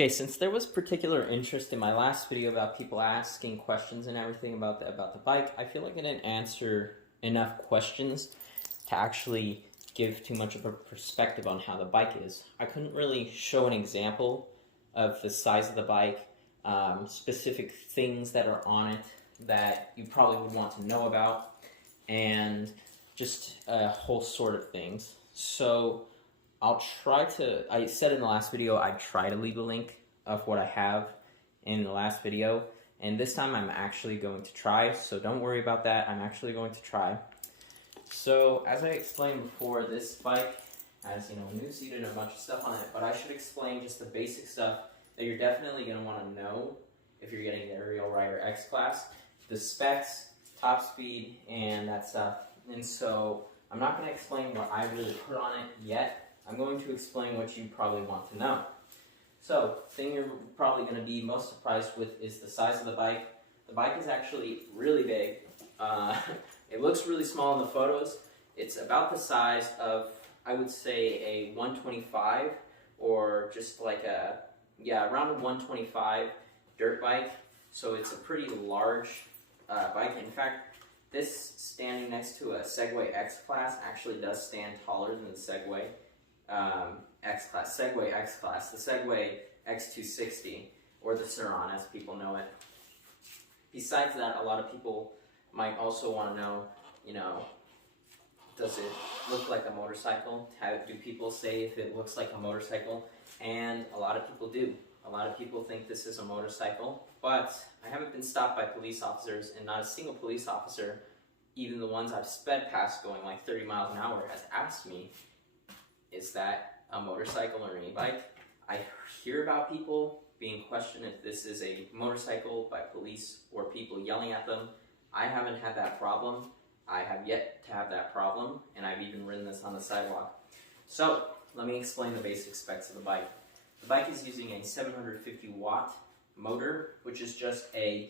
Okay, since there was particular interest in my last video about people asking questions and everything about the bike, I feel like I didn't answer enough questions to actually give too much of a perspective on how the bike is. I couldn't really show an example of the size of the bike, specific things that are on it that you probably would want to know about, and just a whole sort of things. So I said in the last video, I'd try to leave a link of what I have in the last video, and this time I'm actually going to try, so don't worry about that, I'm actually going to try. So, as I explained before, this bike has, new seat and a bunch of stuff on it, but I should explain just the basic stuff that you're definitely going to want to know if you're getting the Ariel Rider X Class. The specs, top speed, and that stuff. And so, I'm not going to explain what I really put on it yet. I'm going to explain what you probably want to know. So, the thing you're probably going to be most surprised with is the size of the bike. The bike is actually really big. It looks really small in the photos. It's about the size of, I would say, a 125 or just like around a 125 dirt bike. So it's a pretty large bike. In fact, this standing next to a Segway X Class actually does stand taller than the Segway X Class. Segway X Class, the Segway X260, or the Suron as people know it. Besides that, a lot of people might also want to know, does it look like a motorcycle? How do people say if it looks like a motorcycle? And a lot of people do. A lot of people think this is a motorcycle, but I haven't been stopped by police officers, and not a single police officer, even the ones I've sped past going like 30 miles an hour, has asked me, is that a motorcycle or an e-bike? I hear about people being questioned if this is a motorcycle by police or people yelling at them. I haven't had that problem. I have yet to have that problem, and I've even ridden this on the sidewalk. So, let me explain the basic specs of the bike. The bike is using a 750 watt motor, which is just I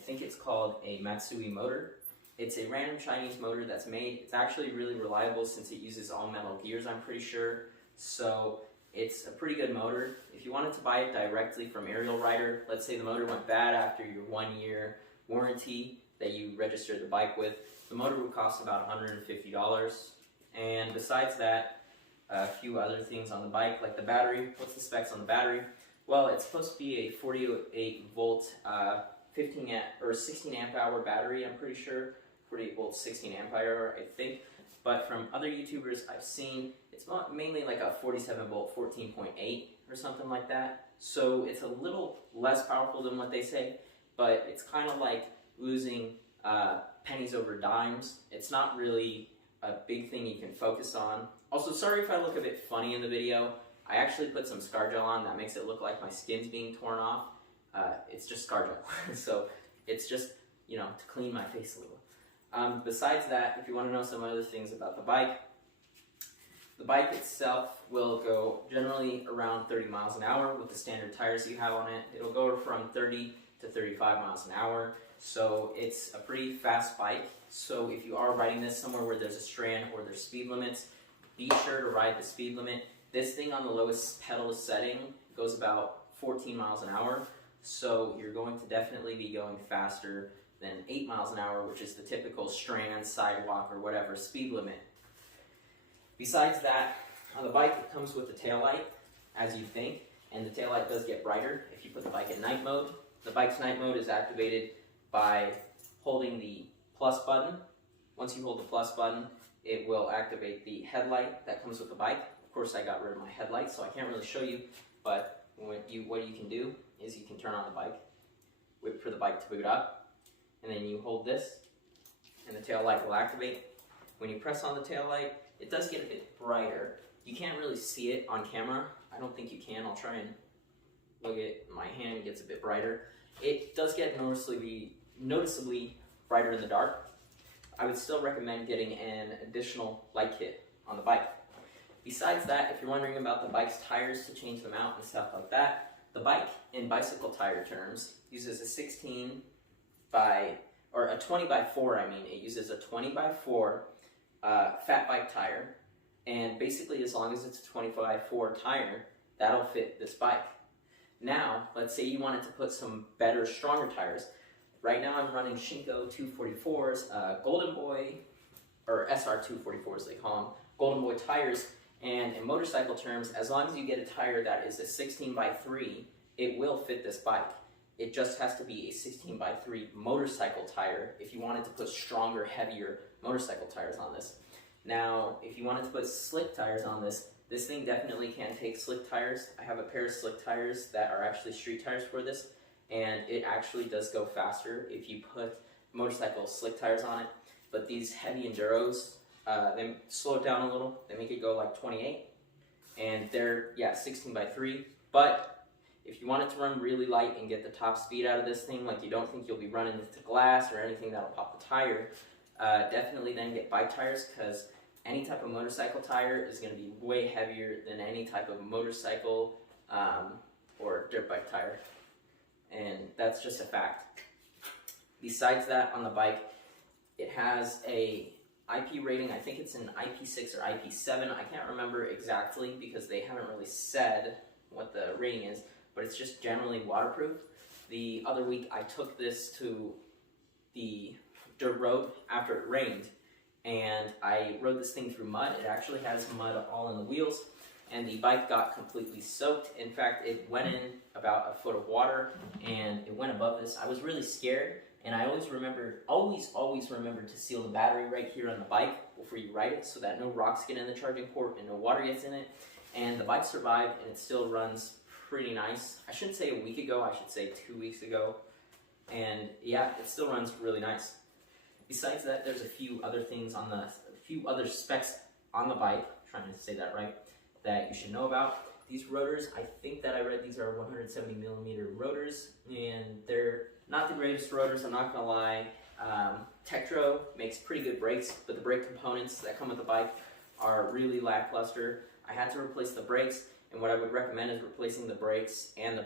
think it's called a Matsui motor. It's a random Chinese motor that's made. It's actually really reliable since it uses all metal gears, I'm pretty sure. So, it's a pretty good motor. If you wanted to buy it directly from Ariel Rider, let's say the motor went bad after your 1-year warranty that you registered the bike with, the motor would cost about $150. And besides that, a few other things on the bike, like the battery. What's the specs on the battery? Well, it's supposed to be a 48 volt, 16 amp hour battery, I'm pretty sure. 48 volt, 16 amp hour, I think. But from other YouTubers I've seen, it's mainly like a 47 volt, 14.8 or something like that. So it's a little less powerful than what they say, but it's kind of like losing pennies over dimes. It's not really a big thing you can focus on. Also, sorry if I look a bit funny in the video. I actually put some scar gel on that makes it look like my skin's being torn off. It's just scar gel. So it's just, to clean my face a little. Besides that, if you want to know some other things about the bike itself will go generally around 30 miles an hour with the standard tires you have on it. It'll go from 30 to 35 miles an hour. So it's a pretty fast bike. So if you are riding this somewhere where there's a strand or there's speed limits, be sure to ride the speed limit. This thing on the lowest pedal setting goes about 14 miles an hour. So you're going to definitely be going faster than 8 miles an hour, which is the typical strand, sidewalk, or whatever speed limit. Besides that, on the bike it comes with a taillight, as you think, and the taillight does get brighter if you put the bike in night mode. The bike's night mode is activated by holding the plus button. Once you hold the plus button, it will activate the headlight that comes with the bike. Of course, I got rid of my headlight, so I can't really show you, but what you can do is you can turn on the bike, wait for the bike to boot up, and then you hold this, and the tail light will activate. When you press on the tail light, it does get a bit brighter. You can't really see it on camera. I don't think you can. I'll try and look at my hand, gets a bit brighter. It does get noticeably brighter in the dark. I would still recommend getting an additional light kit on the bike. Besides that, if you're wondering about the bike's tires to change them out and stuff like that, the bike, in bicycle tire terms, uses a 20 by 4, it uses a 20 by 4 fat bike tire, and basically as long as it's a 20 by 4 tire, that'll fit this bike. Now, let's say you wanted to put some better, stronger tires. Right now I'm running Shinko 244s, Golden Boy, or SR 244s they call them, Golden Boy tires. And in motorcycle terms, as long as you get a tire that is a 16x3, it will fit this bike. It just has to be a 16x3 motorcycle tire if you wanted to put stronger, heavier motorcycle tires on this. Now, if you wanted to put slick tires on this, this thing definitely can take slick tires. I have a pair of slick tires that are actually street tires for this, and it actually does go faster if you put motorcycle slick tires on it. But these heavy enduros, they slow it down a little. They make it go like 28, and they're 16x3. But if you want it to run really light and get the top speed out of this thing, like you don't think you'll be running into glass or anything that'll pop the tire, definitely then get bike tires, because any type of motorcycle tire is going to be way heavier than any type of motorcycle or dirt bike tire, and that's just a fact. Besides that, on the bike, it has a IP rating. I think it's an IP6 or IP7. I can't remember exactly because they haven't really said what the rating is, but it's just generally waterproof. The other week I took this to the dirt road after it rained, and I rode this thing through mud. It actually has mud all in the wheels, and the bike got completely soaked. In fact, it went in about a foot of water, and it went above this. I was really scared, and I always remember to seal the battery right here on the bike before you ride it, so that no rocks get in the charging port and no water gets in it. And the bike survived, and it still runs pretty nice. I shouldn't say a week ago, I should say 2 weeks ago. And yeah, it still runs really nice. Besides that, there's a few other specs on the bike, trying to say that right, that you should know about. These rotors, I think that I read these are 170 millimeter rotors, and they're not the greatest rotors, I'm not gonna lie. Tektro makes pretty good brakes, but the brake components that come with the bike are really lackluster. I had to replace the brakes, and what I would recommend is replacing the brakes and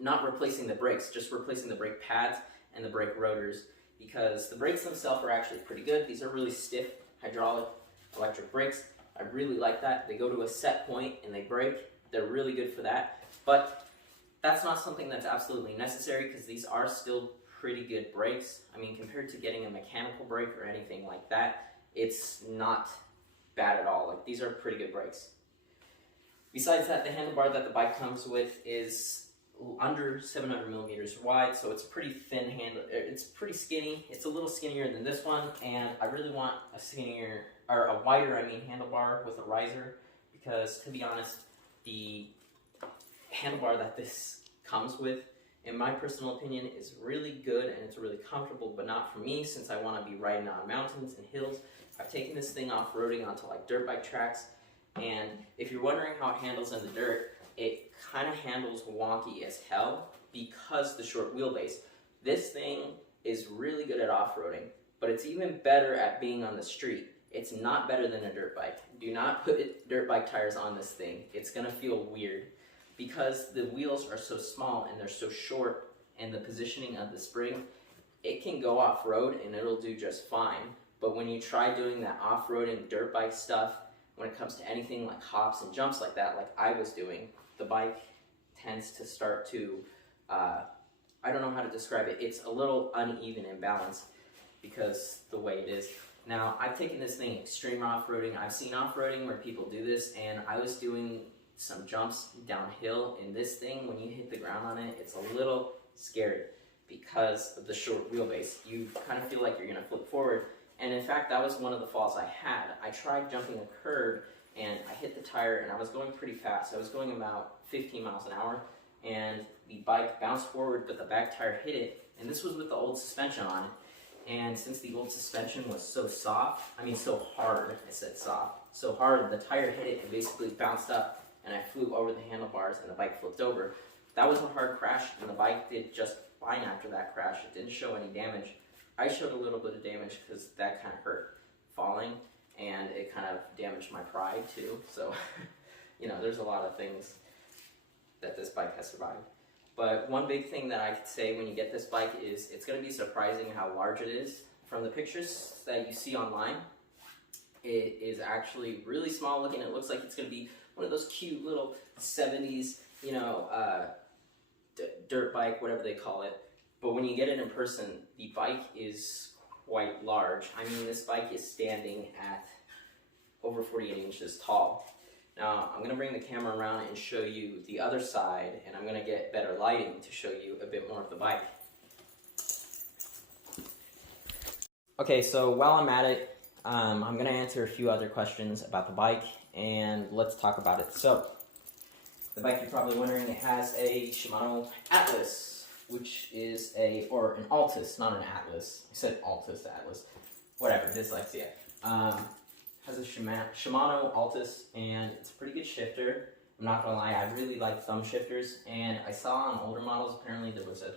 not replacing the brakes, just replacing the brake pads and the brake rotors, because the brakes themselves are actually pretty good. These are really stiff hydraulic electric brakes. I really like that. They go to a set point and they brake. They're really good for that, but that's not something that's absolutely necessary, because these are still pretty good brakes. I mean, compared to getting a mechanical brake or anything like that, it's not bad at all. Like, these are pretty good brakes. Besides that, the handlebar that the bike comes with is under 700 millimeters wide, so it's a pretty thin handle. It's pretty skinny. It's a little skinnier than this one, and I really want a wider handlebar with a riser, because to be honest, the handlebar that this comes with, in my personal opinion, is really good and it's really comfortable, but not for me, since I want to be riding on mountains and hills. I've taken this thing off-roading onto like dirt bike tracks, and if you're wondering how it handles in the dirt, it kind of handles wonky as hell because the short wheelbase. This thing is really good at off-roading, but it's even better at being on the street. It's not better than a dirt bike. Do not put dirt bike tires on this thing. It's gonna feel weird because the wheels are so small and they're so short, and the positioning of the spring, it can go off-road and it'll do just fine. But when you try doing that off-roading dirt bike stuff, when it comes to anything like hops and jumps like that, like I was doing, the bike tends to start to, I don't know how to describe it. It's a little uneven in balance because the way it is. Now, I've taken this thing extreme off-roading. I've seen off-roading where people do this, and I was doing some jumps downhill, and this thing, when you hit the ground on it, it's a little scary because of the short wheelbase. You kind of feel like you're gonna flip forward. And in fact, that was one of the falls I had. I tried jumping a curb, and I hit the tire, and I was going pretty fast. I was going about 15 miles an hour, and the bike bounced forward, but the back tire hit it, and this was with the old suspension on it. And since the old suspension was so hard, I said soft, so hard, the tire hit it and basically bounced up, and I flew over the handlebars, and the bike flipped over. That was a hard crash, and the bike did just fine after that crash. It didn't show any damage. I showed a little bit of damage because that kind of hurt falling, and it kind of damaged my pride too. So, you know, there's a lot of things that this bike has survived. But one big thing that I could say when you get this bike is it's going to be surprising how large it is. From the pictures that you see online, it is actually really small looking. It looks like it's going to be one of those cute little 70s, you know, dirt bike, whatever they call it. But when you get it in person, the bike is quite large. I mean, this bike is standing at over 48 inches tall. Now, I'm going to bring the camera around and show you the other side, and I'm going to get better lighting to show you a bit more of the bike. Okay, so while I'm at it, I'm going to answer a few other questions about the bike, and let's talk about it. So, the bike, you're probably wondering, it has a Shimano Atlas, which is or an Altus, not an Atlas. I said Altus, Atlas. Whatever, dyslexia. Has a Shimano Altus, and it's a pretty good shifter. I'm not gonna lie, I really like thumb shifters, and I saw on older models, apparently there was a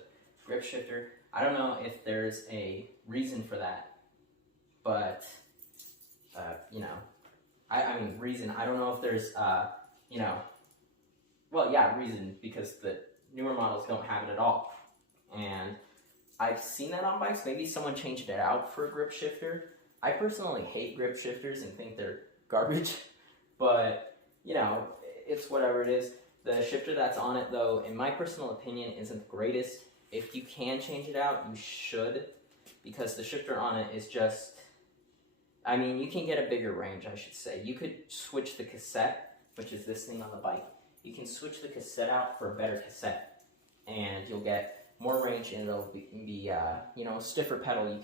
grip shifter. I don't know if there's a reason for that, but, you know, I mean, reason, I don't know if there's, you know, well, yeah, reason, because the newer models don't have it at all. And I've seen that on bikes. Maybe someone changed it out for a grip shifter. I personally hate grip shifters and think they're garbage, but, you know, it's whatever it is. The shifter that's on it, though, in my personal opinion, isn't the greatest. If you can change it out, you should, because the shifter on it is just, I mean, you can get a bigger range, I should say. You could switch the cassette, which is this thing on the bike. You can switch the cassette out for a better cassette, and you'll get more range, and it'll be you know, stiffer pedal.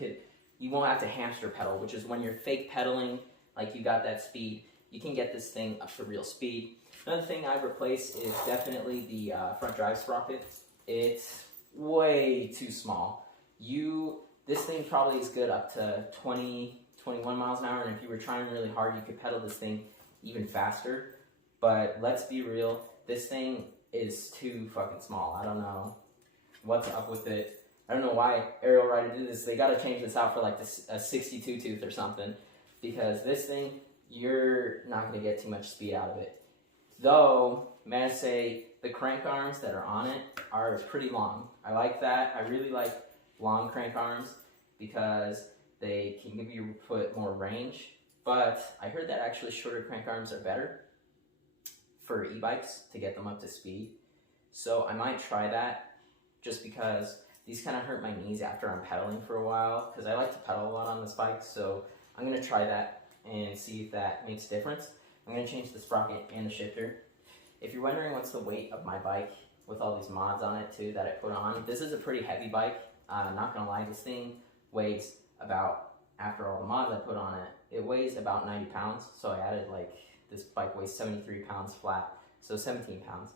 You won't have to hamster pedal, which is when you're fake pedaling, like you got that speed, you can get this thing up to real speed. Another thing I've replaced is definitely the front drive sprocket. It's way too small. This thing probably is good up to 20, 21 miles an hour, and if you were trying really hard, you could pedal this thing even faster. But let's be real, this thing is too fucking small. I don't know what's up with it. I don't know why Ariel Rider did this. They got to change this out for like a 62 tooth or something, because this thing, you're not going to get too much speed out of it. Though, may I say, the crank arms that are on it are pretty long. I like that. I really like long crank arms because they can give your foot more range. But I heard that actually shorter crank arms are better for e-bikes to get them up to speed. So I might try that, just because these kind of hurt my knees after I'm pedaling for a while, because I like to pedal a lot on this bike. So I'm going to try that and see if that makes a difference. I'm going to change the sprocket and the shifter. If you're wondering what's the weight of my bike with all these mods on it too that I put on, this is a pretty heavy bike. Not going to lie, this thing weighs about, after all the mods I put on it, it weighs about 90 pounds. So I added, like, this bike weighs 73 pounds flat, so 17 pounds.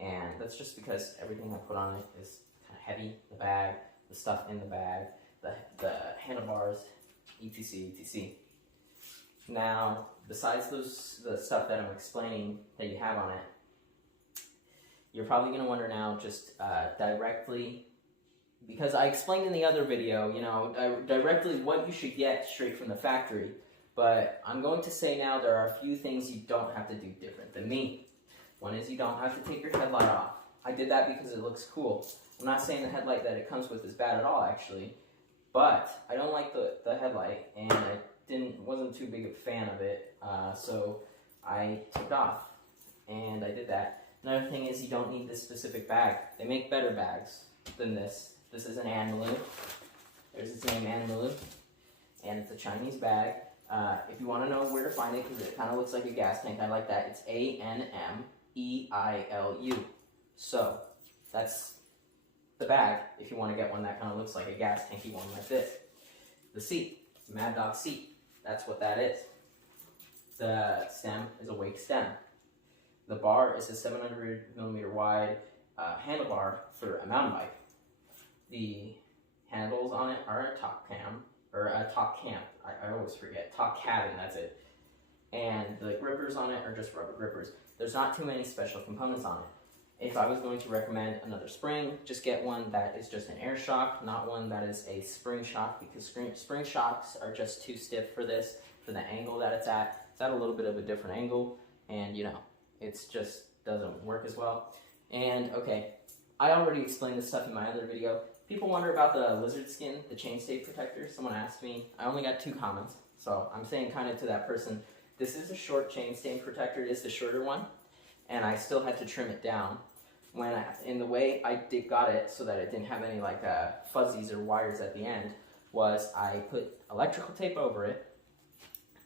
And that's just because everything I put on it is kind of heavy. The bag, the stuff in the bag, the handlebars, etc, etc. Now, besides the stuff that I'm explaining that you have on it, you're probably going to wonder now just directly, because I explained in the other video, you know, directly what you should get straight from the factory. But I'm going to say now there are a few things you don't have to do different than me. One is you don't have to take your headlight off. I did that because it looks cool. I'm not saying the headlight that it comes with is bad at all, actually. But I don't like the headlight, and I wasn't too big a fan of it. So I took it off, and I did that. Another thing is you don't need this specific bag. They make better bags than this. This is an Anmalu. There's its name, Anmalu. And it's a Chinese bag. If you want to know where to find it, because it kind of looks like a gas tank, I like that. It's ANMEILU. So, that's the bag if you want to get one that kind of looks like a gas tanky one like this. The seat, Mad Dog seat. That's what that is. The stem is a wake stem. The bar is a 700mm wide handlebar for a mountain bike. The handles on it are a top cam, or a top cam. I always forget. Top cabin, that's it. And the grippers on it are just rubber grippers. There's not too many special components on it. If I was going to recommend another spring, just get one that is just an air shock, not one that is a spring shock, because spring shocks are just too stiff for this, for the angle that it's at. It's at a little bit of a different angle, and you know, it's just doesn't work as well. And okay, I already explained this stuff in my other video. People wonder about the lizard skin, the chainstay protector. Someone asked me. I only got 2 comments, so I'm saying kind of to that person, this is a short chainstay protector. It is the shorter one. and I still had to trim it down. In the way I got it so that it didn't have any like fuzzies or wires at the end was I put electrical tape over it,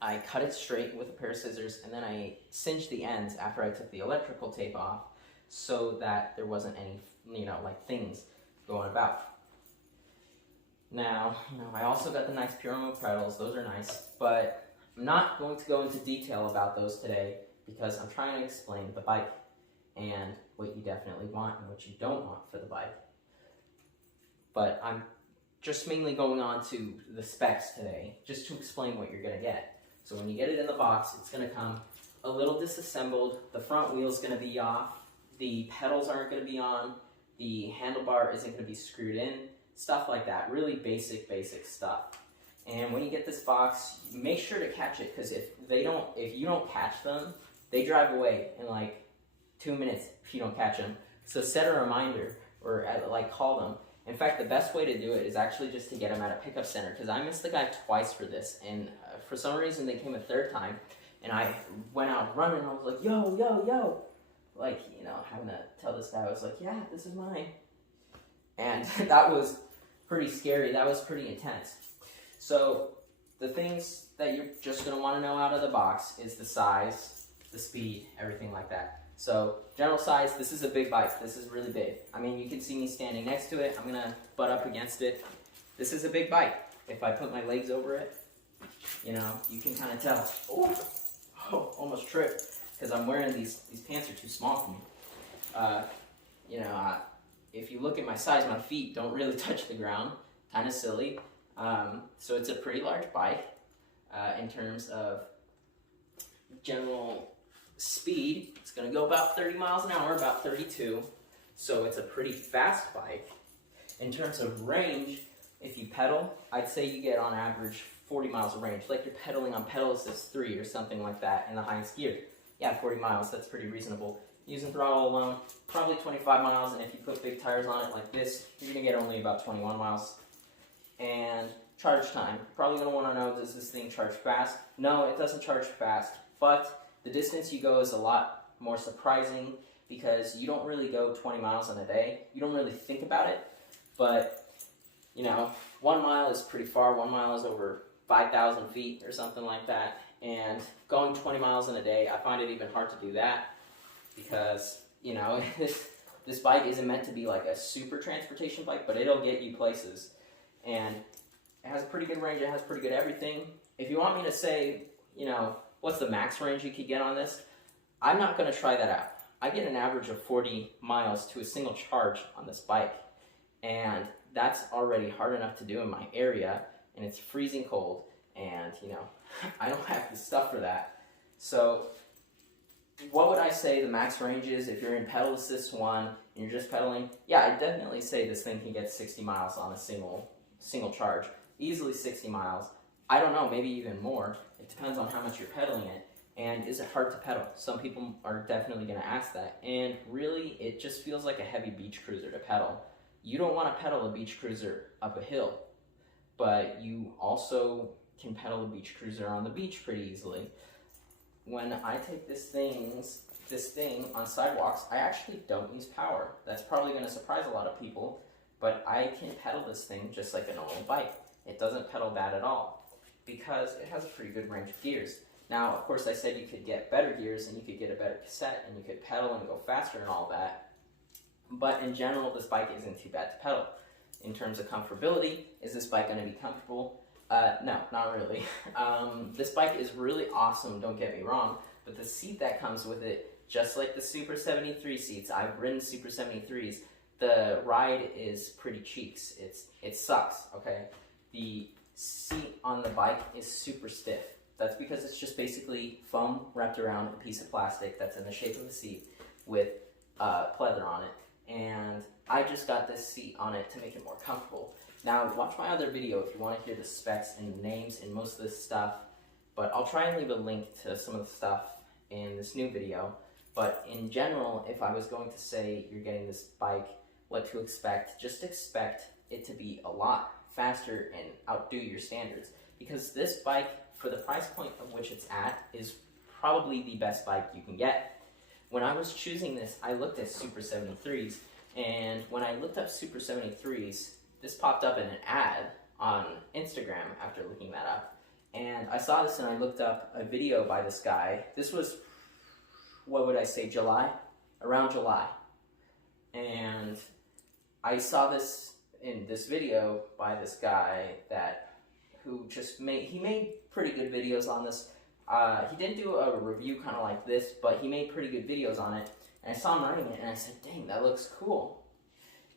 I cut it straight with a pair of scissors, and then I cinched the ends after I took the electrical tape off so that there wasn't any, like things going about. Now, I also got the nice Pure pedals. Those are nice, but I'm not going to go into detail about those today because I'm trying to explain the bike and what you definitely want and what you don't want for the bike. But I'm just mainly going on to the specs today, just to explain what you're going to get. So when you get it in the box, it's going to come a little disassembled. The front wheel's going to be off. The pedals aren't going to be on. The handlebar isn't going to be screwed in. Stuff like that. Really basic stuff. And when you get this box, make sure to catch it, because if you don't catch them, they drive away in like 2 minutes if you don't catch them. So set a reminder or call them. In fact, the best way to do it is actually just to get them at a pickup center, because I missed the guy twice for this, and for some reason they came a third time, and I went out running, and I was like, yo, like, having to tell this guy, I was like, yeah, this is mine. And that was pretty scary. That was pretty intense. So the things that you're just going to want to know out of the box is the size, the speed, everything like that. So general size, this is a big bike. This is really big. I mean, you can see me standing next to it. I'm going to butt up against it. This is a big bike. If I put my legs over it, you can kind of tell. Oh, almost tripped, because I'm wearing these pants are too small for me. If you look at my size, my feet don't really touch the ground. Kind of silly. So it's a pretty large bike in terms of general speed. It's going to go about 30 miles an hour, about 32. So it's a pretty fast bike. In terms of range, if you pedal, I'd say you get on average 40 miles of range. Like you're pedaling on pedal assist 3 or something like that in the highest gear. Yeah, 40 miles, that's pretty reasonable. Using throttle alone, probably 25 miles, and if you put big tires on it like this, you're going to get only about 21 miles. And charge time. You're probably going to want to know, does this thing charge fast? No, it doesn't charge fast, but the distance you go is a lot more surprising, because you don't really go 20 miles in a day. You don't really think about it, but 1 mile is pretty far. 1 mile is over 5,000 feet or something like that, and going 20 miles in a day, I find it even hard to do that, because this bike isn't meant to be like a super transportation bike, but it'll get you places, and it has pretty good range. It has pretty good everything. If you want me to say, what's the max range you could get on this, I'm not going to try that out. I get an average of 40 miles to a single charge on this bike, and that's already hard enough to do in my area, and it's freezing cold, and I don't have the stuff for that. So what would I say the max range is if you're in pedal assist 1 and you're just pedaling? Yeah, I'd definitely say this thing can get 60 miles on a single charge. Easily 60 miles. I don't know, maybe even more. It depends on how much you're pedaling it. And is it hard to pedal? Some people are definitely going to ask that. And really, it just feels like a heavy beach cruiser to pedal. You don't want to pedal a beach cruiser up a hill, but you also can pedal a beach cruiser on the beach pretty easily. When I take this thing on sidewalks, I actually don't use power. That's probably going to surprise a lot of people, but I can pedal this thing just like a normal bike. It doesn't pedal bad at all, because it has a pretty good range of gears. Now, of course, I said you could get better gears, and you could get a better cassette, and you could pedal and go faster and all that. But in general, this bike isn't too bad to pedal. In terms of comfortability, is this bike going to be comfortable? No, not really. This bike is really awesome, don't get me wrong, but the seat that comes with it, just like the Super 73 seats, I've ridden Super 73s, the ride is pretty cheeks. It sucks, okay? The seat on the bike is super stiff. That's because it's just basically foam wrapped around a piece of plastic that's in the shape of a seat with pleather on it. And I just got this seat on it to make it more comfortable. Now, watch my other video if you want to hear the specs and names and most of this stuff. But I'll try and leave a link to some of the stuff in this new video. But in general, if I was going to say you're getting this bike, what to expect, just expect it to be a lot faster and outdo your standards. Because this bike, for the price point of which it's at, is probably the best bike you can get. when I was choosing this, I looked at Super 73s, and when I looked up Super 73s, this popped up in an ad on Instagram after looking that up. And I saw this and I looked up a video by this guy. This was, what would I say, July? Around July. And I saw this in this video by this guy who just made pretty good videos on this. He didn't do a review kind of like this, but he made pretty good videos on it. And I saw him running it and I said, dang, that looks cool.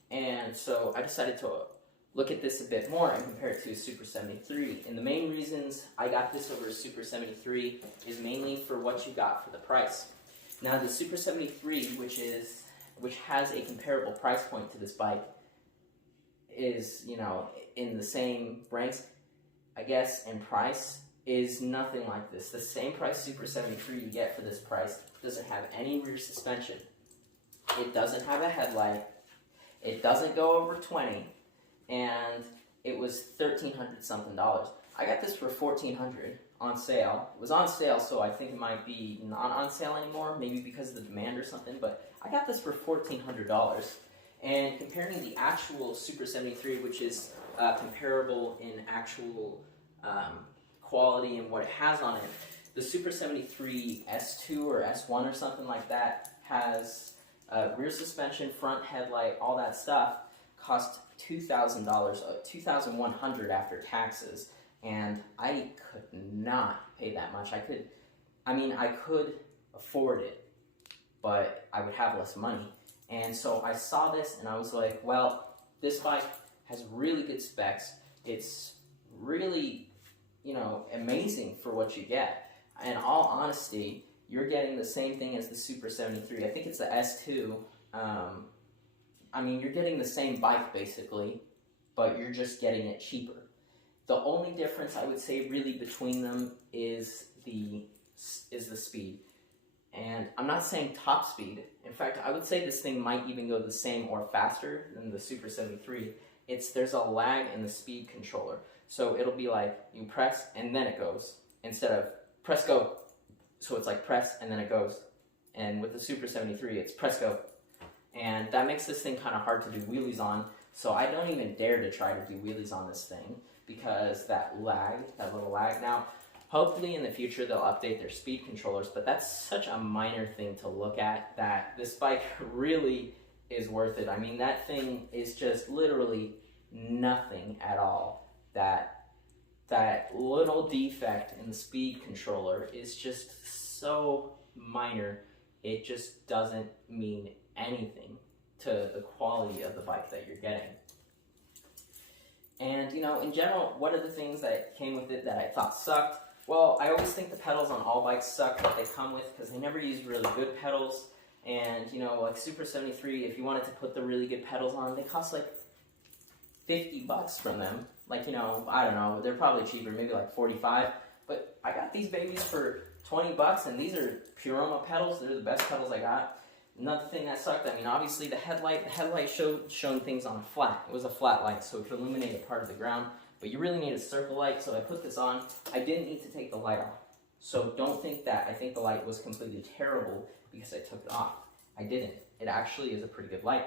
And so I decided to look at this a bit more and compare it to a Super 73. And the main reasons I got this over a Super 73 is mainly for what you got for the price. Now the Super 73, which has a comparable price point to this bike, is, you know, in the same ranks, I guess, in price, is nothing like this. The same price Super 73 you get for this price doesn't have any rear suspension. It doesn't have a headlight. It doesn't go over 20. And it was $1,300 something. I got this for $1,400 on sale. It was on sale, so I think it might be not on sale anymore, maybe because of the demand or something, but I got this for $1,400. And comparing the actual Super 73, which is comparable in actual quality and what it has on it, the Super 73 S2 or S1 or something like that has rear suspension, front headlight, all that stuff, cost $2,000, $2,100 after taxes, and I could not pay that much. I could afford it, but I would have less money. And so I saw this and I was like, well, this bike has really good specs. It's really, you know, amazing for what you get. In all honesty, you're getting the same thing as the Super 73. I think it's the S2. You're getting the same bike basically, but you're just getting it cheaper. The only difference I would say really between them is the speed. And I'm not saying top speed. In fact, I would say this thing might even go the same or faster than the Super 73. There's a lag in the speed controller. So it'll be like you press and then it goes, instead of press go. So it's like press and then it goes. And with the Super 73, it's press go. And that makes this thing kind of hard to do wheelies on. So I don't even dare to try to do wheelies on this thing because that little lag. Now, hopefully in the future they'll update their speed controllers, but that's such a minor thing to look at that this bike really is worth it. I mean, that thing is just literally nothing at all. That little defect in the speed controller is just so minor, it just doesn't mean anything to the quality of the bike that you're getting. And, you know, in general, what are the things that came with it that I thought sucked? Well, I always think the pedals on all bikes suck that they come with because they never use really good pedals. And, you know, like Super 73, if you wanted to put the really good pedals on, they cost like $50 from them. Like, you know, I don't know, they're probably cheaper, maybe like 45. But I got these babies for $20, and these are Puroma pedals. They're the best pedals I got. Another thing that sucked, I mean, obviously the headlight showed things on a flat. It was a flat light, so it could illuminate a part of the ground. But you really need a circle light, so I put this on. I didn't need to take the light off. So don't think that I think the light was completely terrible because I took it off. I didn't. It actually is a pretty good light.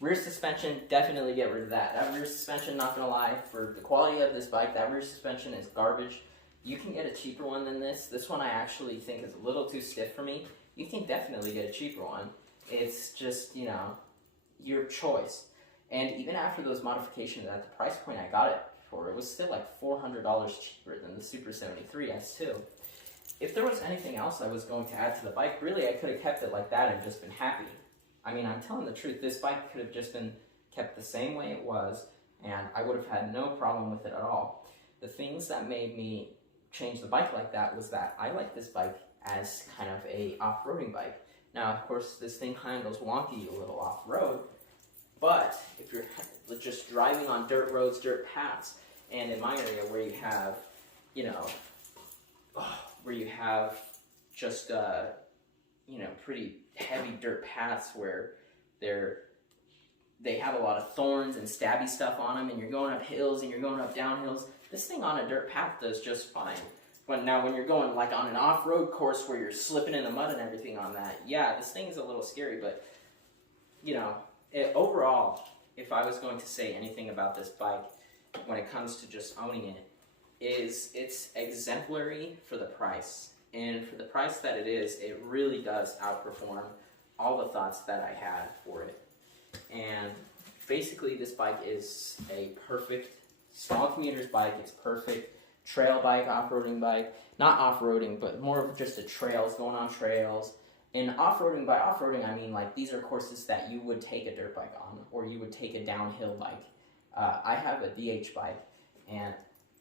Rear suspension, definitely get rid of that. That rear suspension, not gonna lie, for the quality of this bike, that rear suspension is garbage. You can get a cheaper one than this. This one I actually think is a little too stiff for me. You can definitely get a cheaper one. It's just, you know, your choice. And even after those modifications at the price point I got it for, it was still like $400 cheaper than the Super 73 S2. If there was anything else I was going to add to the bike, really I could have kept it like that and just been happy. I mean, I'm telling the truth, this bike could have just been kept the same way it was, and I would have had no problem with it at all. The things that made me change the bike like that was that I like this bike as kind of a off-roading bike. Now, of course, this thing kind of goes wonky a little off-road, but if you're just driving on dirt roads, dirt paths, and in my area where you have, you know, just, you know, pretty heavy dirt paths where they have a lot of thorns and stabby stuff on them, and you're going up hills and you're going up downhills, this thing on a dirt path does just fine. But now when you're going like on an off-road course where you're slipping in the mud and everything on that, yeah, this thing is a little scary, but you know, overall, if I was going to say anything about this bike when it comes to just owning it, is it's exemplary for the price. And for the price that it is, it really does outperform all the thoughts that I had for it. And basically this bike is a perfect small commuter's bike. It's perfect trail bike, off-roading bike. Not off-roading, but more of just the trails, going on trails. And off-roading, by off-roading, I mean like these are courses that you would take a dirt bike on, or you would take a downhill bike. I have a DH bike, and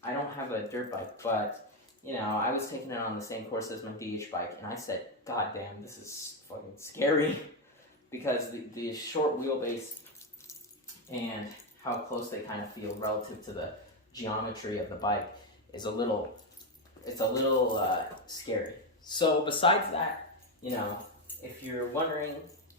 I don't have a dirt bike, but you know, I was taking it on the same course as my DH bike, and I said, God damn, this is fucking scary, because the short wheelbase and how close they kind of feel relative to the geometry of the bike is a little scary. So besides that, you know, if you're wondering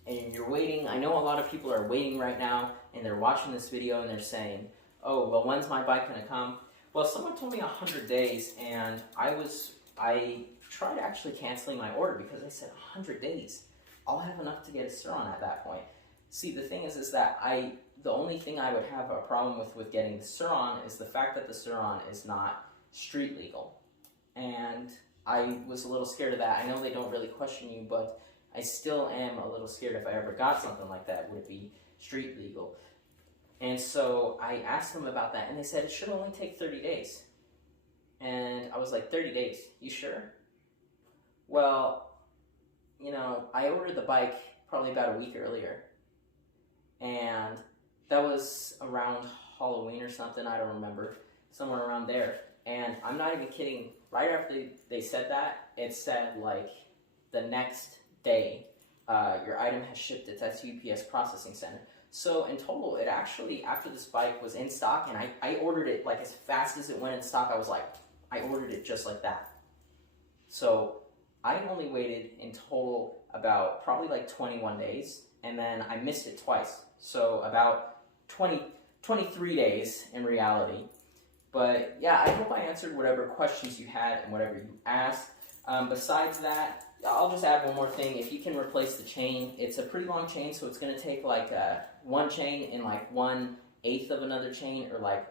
and you're waiting, I know a lot of people are waiting right now, and they're watching this video and they're saying, oh, well, when's my bike gonna come? Well, someone told me 100 days, and I tried actually canceling my order because I said 100 days. I'll have enough to get a Sur-Ron at that point. See, the thing is that the only thing I would have a problem with getting the Sur-Ron is the fact that the Sur-Ron is not street legal. And I was a little scared of that. I know they don't really question you, but I still am a little scared if I ever got something like that, would it be street legal? And so I asked them about that, and they said it should only take 30 days. And I was like, 30 days? You sure? Well, you know, I ordered the bike probably about a week earlier. And that was around Halloween or something, I don't remember. Somewhere around there. And I'm not even kidding, right after they said that, it said like the next day, your item has shipped. It's at UPS processing center. So in total, it actually, after this bike was in stock, and I ordered it like as fast as it went in stock, I was like, I ordered it just like that. So I only waited in total about probably like 21 days, and then I missed it twice. So about 23 days in reality. But yeah, I hope I answered whatever questions you had and whatever you asked. Besides that, I'll just add one more thing. If you can replace the chain, it's a pretty long chain, so it's going to take like one chain and like 1/8 of another chain, or like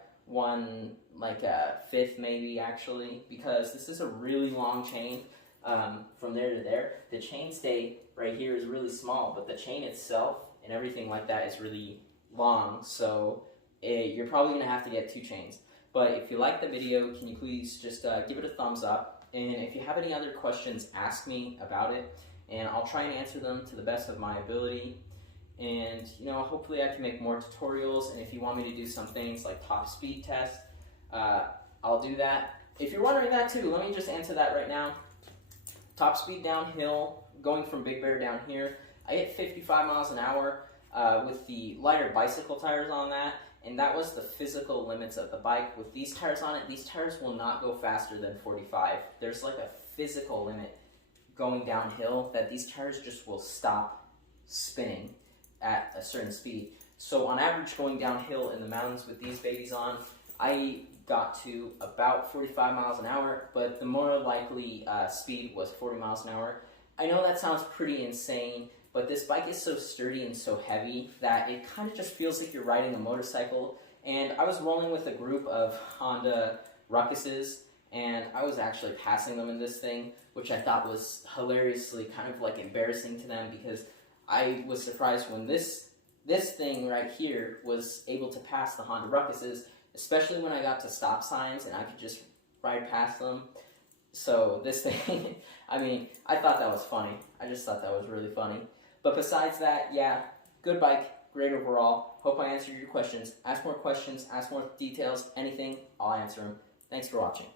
a fifth maybe actually, because this is a really long chain from there to there. The chain stay right here is really small, but the chain itself and everything like that is really long, so you're probably going to have to get 2 chains. But if you like the video, can you please just give it a thumbs up? And if you have any other questions, ask me about it, and I'll try and answer them to the best of my ability. And, you know, hopefully I can make more tutorials, and if you want me to do some things like top speed test, I'll do that. If you're wondering that too, let me just answer that right now. Top speed downhill, going from Big Bear down here, I hit 55 miles an hour with the lighter bicycle tires on that. And that was the physical limits of the bike. With these tires on it, these tires will not go faster than 45. There's like a physical limit going downhill that these tires just will stop spinning at a certain speed. So on average, going downhill in the mountains with these babies on, I got to about 45 miles an hour, but the more likely speed was 40 miles an hour. I know that sounds pretty insane, but this bike is so sturdy and so heavy that it kind of just feels like you're riding a motorcycle. And I was rolling with a group of Honda Ruckuses, and I was actually passing them in this thing, which I thought was hilariously kind of like embarrassing to them, because I was surprised when this thing right here was able to pass the Honda Ruckuses, especially when I got to stop signs and I could just ride past them. So this thing, I mean, I thought that was funny. I just thought that was really funny. But besides that, yeah, good bike, great overall. Hope I answered your questions. Ask more questions, ask more details, anything, I'll answer them. Thanks for watching.